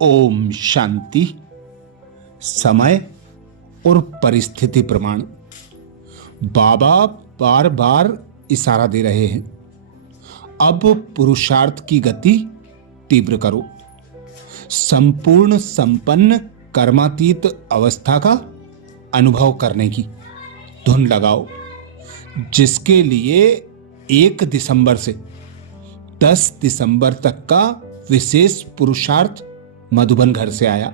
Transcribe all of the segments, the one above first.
ओम शांति। समय और परिस्थिति प्रमाण। बाबा बार बार इशारा दे रहे हैं, अब पुरुषार्थ की गति तीव्र करो, संपूर्ण संपन्न कर्मातीत अवस्था का अनुभव करने की धुन लगाओ, जिसके लिए 1 दिसंबर से 10 दिसंबर तक का विशेष पुरुषार्थ मधुबन घर से आया।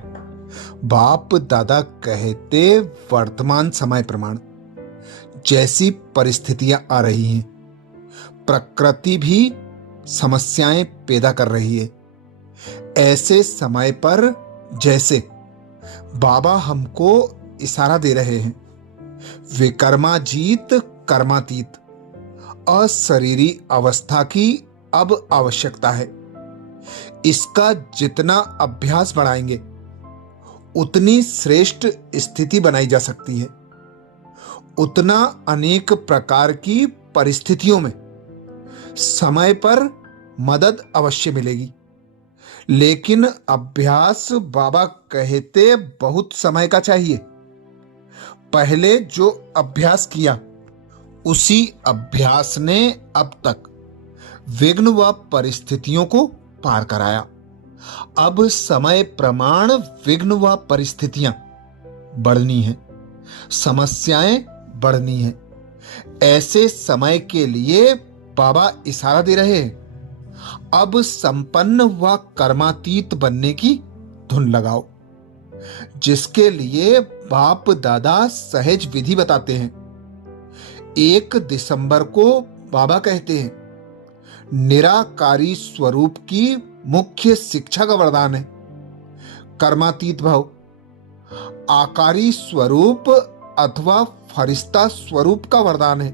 बाप दादा कहते वर्तमान समय प्रमाण जैसी परिस्थितियां आ रही हैं, प्रकृति भी समस्याएं पैदा कर रही है। ऐसे समय पर जैसे बाबा हमको इशारा दे रहे हैं, विकर्माजीत कर्मातीत अशरीरी अवस्था की अब आवश्यकता है। इसका जितना अभ्यास बढ़ाएंगे उतनी श्रेष्ठ स्थिति बनाई जा सकती है, उतना अनेक प्रकार की परिस्थितियों में समय पर मदद अवश्य मिलेगी। लेकिन अभ्यास बाबा कहते बहुत समय का चाहिए। पहले जो अभ्यास किया उसी अभ्यास ने अब तक विघ्न व परिस्थितियों को पार कराया। अब समय प्रमाण विघ्न व परिस्थितियां बढ़नी है, समस्याएं बढ़नी है। ऐसे समय के लिए बाबा इशारा दे रहे हैं, अब संपन्न व कर्मातीत बनने की धुन लगाओ, जिसके लिए बाप दादा सहज विधि बताते हैं। 1 दिसंबर को बाबा कहते हैं, निराकारी स्वरूप की मुख्य शिक्षा का वरदान है कर्मातीत भाव। आकारी स्वरूप अथवा फरिश्ता स्वरूप का वरदान है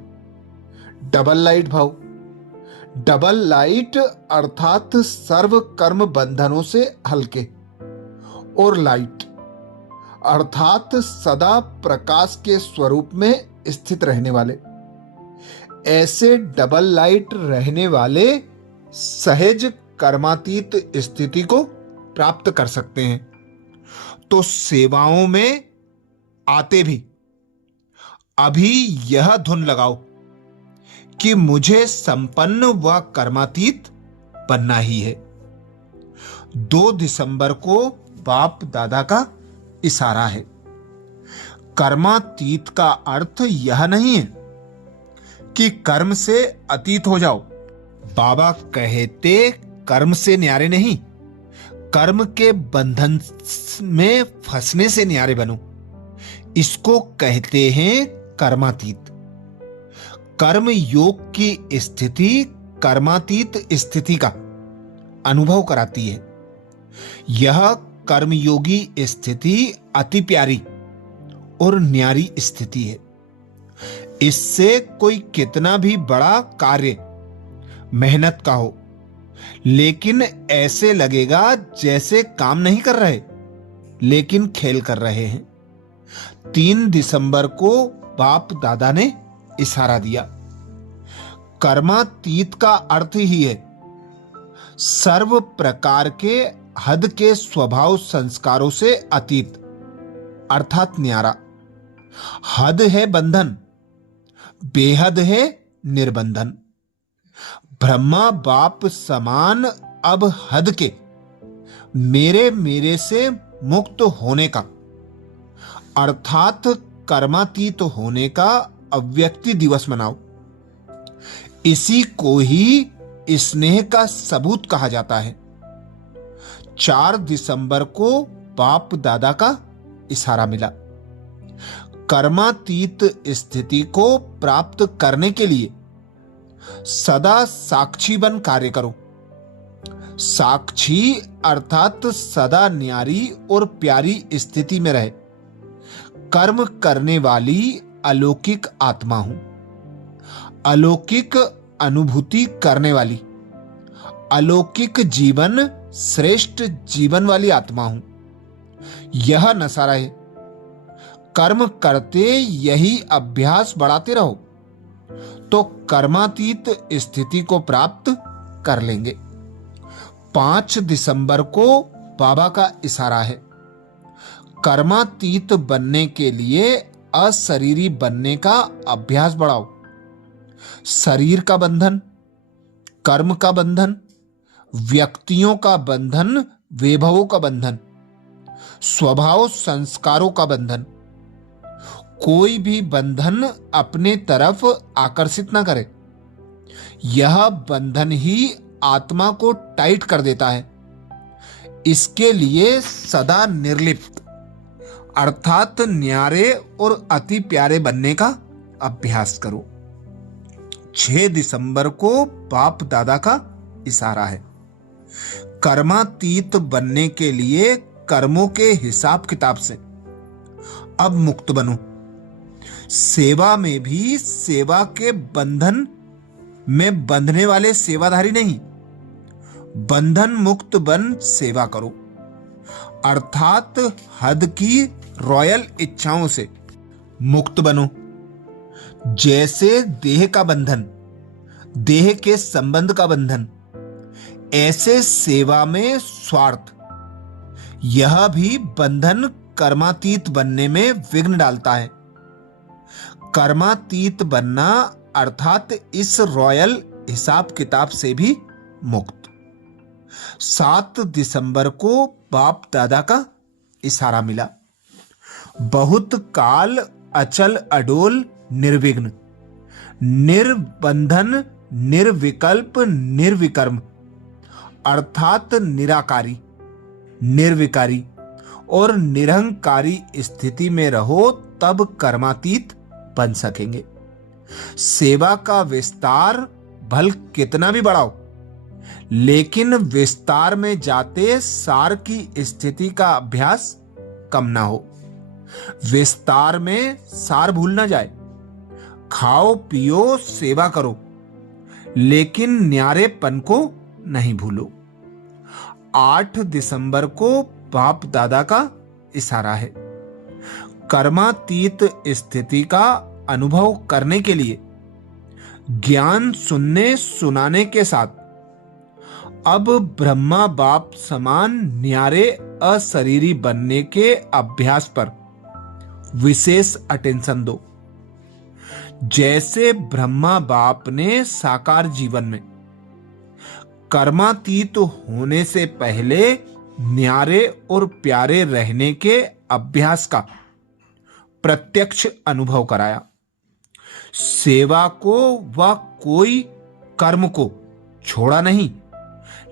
डबल लाइट भाव। डबल लाइट अर्थात सर्व कर्म बंधनों से हल्के, और लाइट अर्थात सदा प्रकाश के स्वरूप में स्थित रहने वाले। ऐसे डबल लाइट रहने वाले सहज कर्मातीत स्थिति को प्राप्त कर सकते हैं। तो सेवाओं में आते भी अभी यह धुन लगाओ कि मुझे संपन्न व कर्मातीत बनना ही है। 2 दिसंबर को बाप दादा का इशारा है। कर्मातीत का अर्थ यह नहीं है कि कर्म से अतीत हो जाओ। बाबा कहते कर्म से न्यारे नहीं, कर्म के बंधन में फंसने से न्यारे बनो। इसको कहते हैं कर्मातीत। कर्म योग की स्थिति कर्मातीत स्थिति का अनुभव कराती है। यह कर्मयोगी स्थिति अति प्यारी और न्यारी स्थिति है। इससे कोई कितना भी बड़ा कार्य मेहनत का हो, लेकिन ऐसे लगेगा जैसे काम नहीं कर रहे, लेकिन खेल कर रहे हैं। 3 दिसंबर को बाप दादा ने इशारा दिया। कर्मातीत का अर्थ ही है सर्व प्रकार के हद के स्वभाव संस्कारों से अतीत, अर्थात न्यारा। हद है बंधन, बेहद है निर्बंधन। ब्रह्मा बाप समान अब हद के मेरे से मुक्त होने का, अर्थात कर्मातीत होने का अव्यक्ति दिवस मनाओ। इसी को ही स्नेह का सबूत कहा जाता है। 4 दिसंबर को बाप दादा का इशारा मिला। कर्मातीत स्थिति को प्राप्त करने के लिए सदा साक्षी बन कार्य करो। साक्षी अर्थात सदा न्यारी और प्यारी स्थिति में रहे। कर्म करने वाली अलौकिक आत्मा हूं, अलौकिक अनुभूति करने वाली, अलौकिक जीवन श्रेष्ठ जीवन वाली आत्मा हूं। यह नशा रहे। कर्म करते यही अभ्यास बढ़ाते रहो तो कर्मातीत स्थिति को प्राप्त कर लेंगे। 5 दिसंबर को बाबा का इशारा है। कर्मातीत बनने के लिए अशरीरी बनने का अभ्यास बढ़ाओ। शरीर का बंधन, कर्म का बंधन, व्यक्तियों का बंधन, वैभवों का बंधन, स्वभाव संस्कारों का बंधन, कोई भी बंधन अपने तरफ आकर्षित ना करे। यह बंधन ही आत्मा को टाइट कर देता है। इसके लिए सदा निर्लिप्त अर्थात न्यारे और अति प्यारे बनने का अभ्यास करो। 6 दिसंबर को बाप दादा का इशारा है। कर्मातीत बनने के लिए कर्मों के हिसाब किताब से अब मुक्त बनो। सेवा में भी सेवा के बंधन में बंधने वाले सेवाधारी नहीं, बंधन मुक्त बन सेवा करो, अर्थात हद की रॉयल इच्छाओं से मुक्त बनो। जैसे देह का बंधन, देह के संबंध का बंधन, ऐसे सेवा में स्वार्थ, यह भी बंधन कर्मातीत बनने में विघ्न डालता है। कर्मातीत बनना अर्थात इस रॉयल हिसाब किताब से भी मुक्त। 7 दिसंबर को बाप दादा का इशारा मिला। बहुत काल अचल अडोल निर्विघ्न, निर्बंधन, निर्विकल्प, निर्विकर्म अर्थात निराकारी, निर्विकारी और निरहंकारी स्थिति में रहो, तब कर्मातीत बन सकेंगे। सेवा का विस्तार भल कितना भी बढ़ाओ, लेकिन विस्तार में जाते सार की स्थिति का अभ्यास कम ना हो। विस्तार में सार भूल ना जाए। खाओ पियो सेवा करो, लेकिन न्यारेपन को नहीं भूलो। 8 दिसंबर को बाप दादा का इशारा है। कर्मातीत स्थिति का अनुभव करने के लिए ज्ञान सुनने सुनाने के साथ अब ब्रह्मा बाप समान न्यारे अशरीरी बनने के अभ्यास पर विशेष अटेंशन दो। जैसे ब्रह्मा बाप ने साकार जीवन में कर्मातीत होने से पहले न्यारे और प्यारे रहने के अभ्यास का प्रत्यक्ष अनुभव कराया। सेवा को व कोई कर्म को छोड़ा नहीं,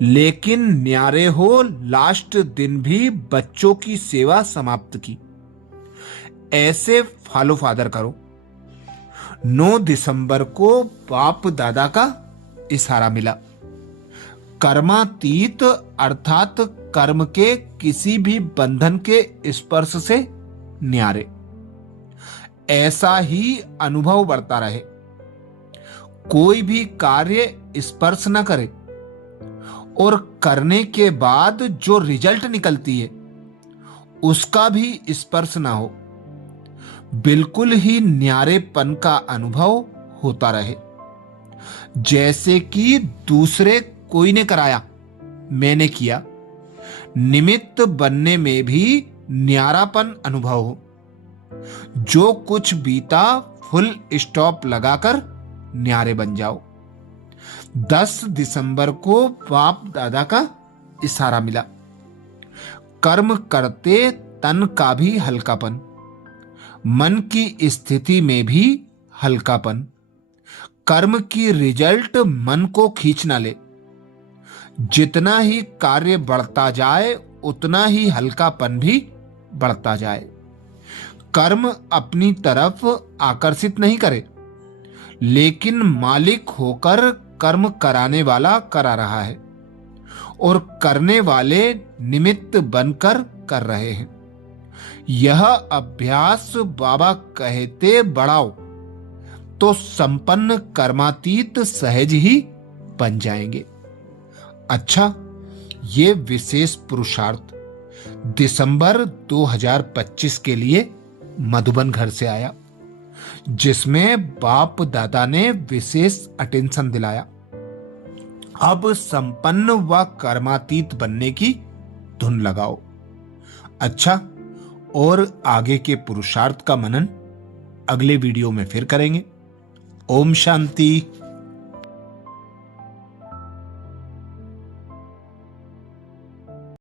लेकिन न्यारे हो लास्ट दिन भी बच्चों की सेवा समाप्त की। ऐसे फॉलो फादर करो। 9 दिसंबर को बाप दादा का इशारा मिला। कर्मातीत अर्थात कर्म के किसी भी बंधन के स्पर्श से न्यारे, ऐसा ही अनुभव बढ़ता रहे। कोई भी कार्य स्पर्श न करे और करने के बाद जो रिजल्ट निकलती है उसका भी स्पर्श ना हो। बिल्कुल ही न्यारेपन का अनुभव होता रहे, जैसे कि दूसरे कोई ने कराया, मैंने किया। निमित्त बनने में भी न्यारापन अनुभव हो। जो कुछ बीता फुल स्टॉप लगाकर न्यारे बन जाओ। 10 दिसंबर को बाप दादा का इशारा मिला। कर्म करते तन का भी हल्कापन, मन की स्थिति में भी हल्कापन। कर्म की रिजल्ट मन को खींच ना ले। जितना ही कार्य बढ़ता जाए उतना ही हल्कापन भी बढ़ता जाए। कर्म अपनी तरफ आकर्षित नहीं करे, लेकिन मालिक होकर कर्म कराने वाला करा रहा है और करने वाले निमित्त बनकर कर रहे हैं। यह अभ्यास बाबा कहते बढ़ाओ तो संपन्न कर्मातीत सहज ही बन जाएंगे। अच्छा, ये विशेष पुरुषार्थ दिसंबर 2025 के लिए मधुबन घर से आया, जिसमें बाप दादा ने विशेष अटेंशन दिलाया। अब संपन्न व कर्मातीत बनने की धुन लगाओ। अच्छा, और आगे के पुरुषार्थ का मनन अगले वीडियो में फिर करेंगे। ओम शांति।